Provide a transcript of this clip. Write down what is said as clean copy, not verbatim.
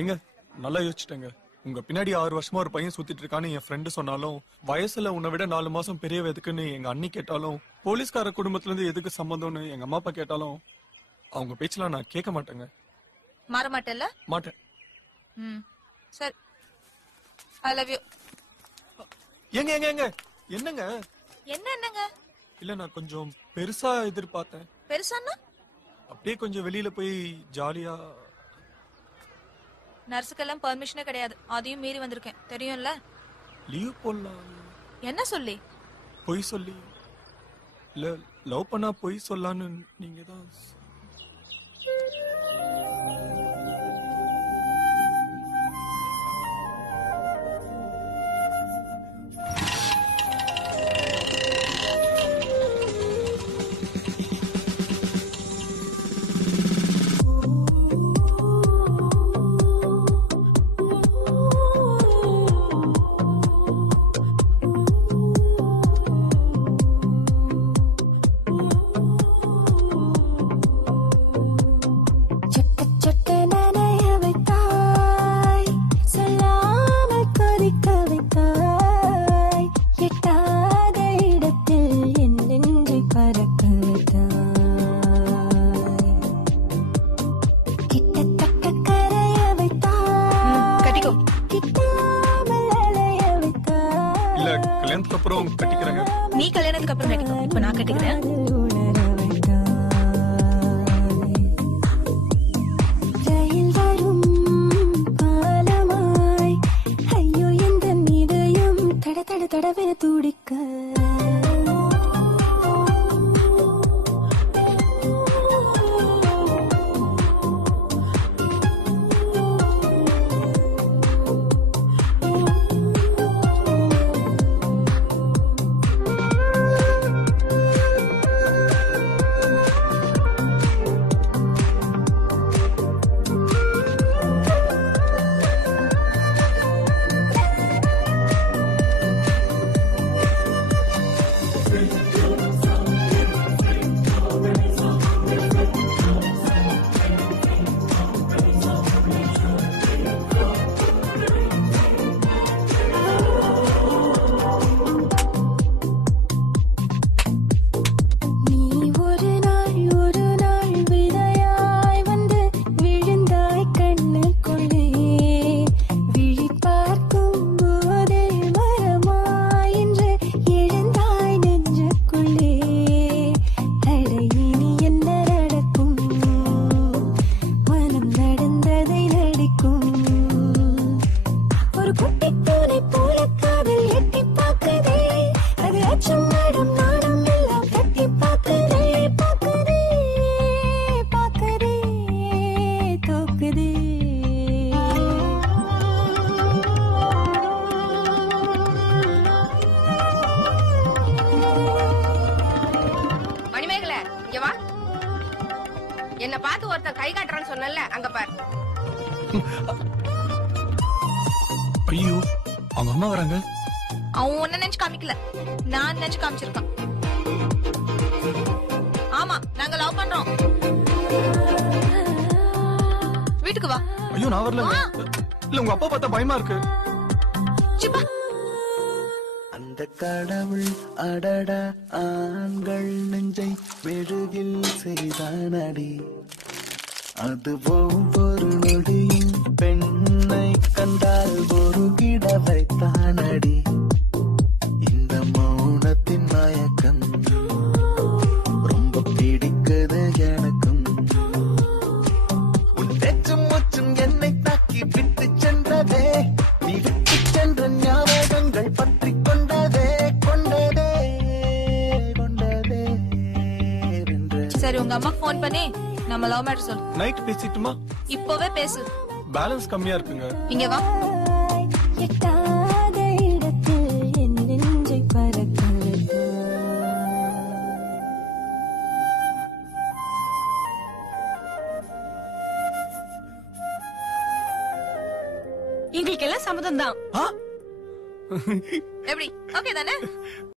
எங்க நல்லா யோசிச்சிட்டேங்க. உங்க பின்னாடி 6 வருஷமா ஒரு பையன் சுத்திட்டு இருக்கான்னு என் ஃப்ரெண்டு சொன்னாலும், வயசுல உன்னை விட 4 மாசம் பெரியவ எதுக்குன்னு எங்க அண்ணி கேட்டாலும், போலீஸ்கார குடும்பத்துல இருந்து எதுக்கு சம்பந்தம்னு எங்க அம்மா அப்பா கேட்டாலும் அவங்க பேச்செல்லாம் நான் கேட்க மாட்டேங்க. மாற மாட்டேல்ல? மாட்டேன். சரி, ஐ லவ் யூ. எங்க எங்க எங்க என்னங்க? என்னங்க? இல்ல நான் கொஞ்சம் பெருசா எதிர்பார்த்தேன். பெருசான்னா? அப்படியே கொஞ்சம் வெளியில போய் ஜாலியா. நர்ஸுக்கெல்லாம் பெர்மிஷனே கிடையாது, அதையும் மீறி வந்திருக்கேன் தெரியும்ல. லீவ் போடலாம். என்ன சொல்லி? பொய் சொல்லி. இல்ல லவ் பண்ணா பொய் சொல்லான்னு நீங்க தான். அப்புறம் கட்டிக்கிறேங்க. நீ கல்யாணத்துக்கு அப்புறம் கட்டிக்கோ, இப்ப நான் கட்டிக்கிறேன். ஐயோ இந்த இதயம் தட தட தடவென துடிக்க. என்ன பார்த்து ஒருத்தன் கை காட்டுறான்னு சொன்னல, அங்க பாரு. ஐயோ அவங்க அம்மா வராங்க. அவன் ஒன்ன நினைச்சு காமிக்கல, நான் நினைச்சு காமிச்சிருக்கான். ஆமா நாங்க லவ் பண்றோம். வீட்டுக்கு வா. ஐயோ நான் வரல. இல்ல உங்க அப்பா பார்த்தா பயமா இருக்கு. அந்த கடவுள் அடடா ஆண்கள் நெஞ்சை மெழுகில் செய்தானடி. அது ஒவ்வொரு நொடியும் பெண்ணை கண்டால் ஒரு கிட வைத்தானடி. இந்த மௌனத்தின் மயக்கம் ரொம்ப பிடிக்குது எனக்கும். உன் பேச்சும் மூச்சும் என்னை தாக்கி விட்டு சென்றதே. நீ விட்டு சென்ற ஞாபகங்கள் பற்றி கொண்டதே கொண்டதே கொண்டதே. சரி உங்க அம்மா போன் பண்ணி நம்ம லவ் மேட்டர் சொல்லு. நைட் பேசிட்டுமா? இப்பவே பேசு. பேலன்ஸ் கம்மியா இருக்குங்க. இங்க வா. எங்களுக்கு எல்லாம் சம்மதம் தான். எப்படி ஓகே தானே?